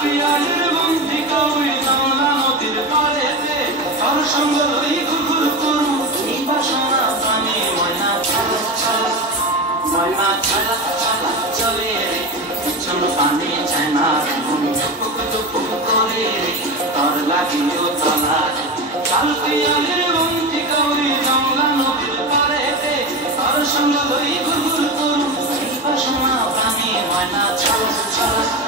পিয়ালের বন্ধি কাউরি জমলা নদীর পাড়েতে তার সঙ্গে লই ঘুরঘুর করু এই বাসনা পানে ময়না ছালা ছালা ময়না ছালা ছালা চলে রে পিছন পানে যায় না মন টুকুক টুকুক করে রে তার লাগিও তলা লাল পিয়ালের বন্ধি কাউরি জমলা নদীর পাড়েতে তার সঙ্গে লই ঘুরঘুর করু এই বাসনা পানে ময়না ছালা ছালা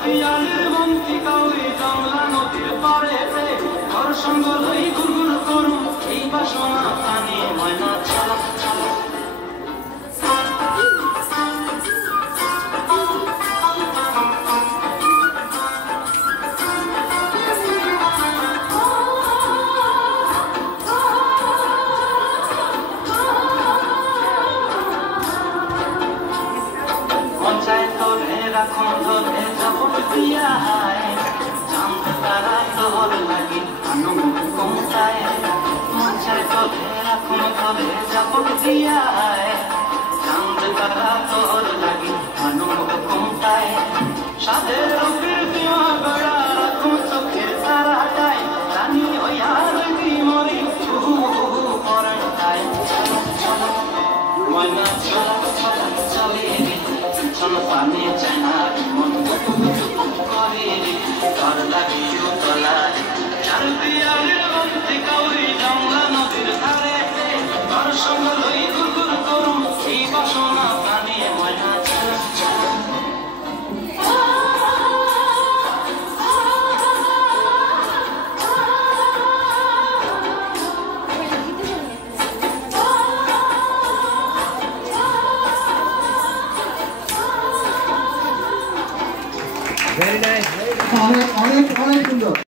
পিয়ালের বন্ধি কাউরি জমলা নদীর পাড়েতে তার সঙ্গে লই ঘুরঘুর করু এই বাসনা পানে ময়না ছালা ছালা ধরে ঝাপট দিয়া চাঁদ তারা তোর লাগি আনন্দ কমতায় মঞ্চায় তোরে এখন ধরে ঝাপট দিয়া চাঁদ তারা তোর লাগি আনন্দ কমতায় সাদের প্রীতিমা গড়া রাখুন চোখের তারাটায় জানি হইয়া লাগি মরি পরাটায় ময়না চলা চলা চলে পিছন পানে যায় না মন টুকুক টুকুক করে রে তার লাগিও তলা লাল পিয়ালের বন্ধি কাউরি জমলা নদীর ধারেতে তার সঙ্গে লই ঘুরঘুর করু এই বাসনা পানে ময়না ছালা ছালা Very nice. Very nice.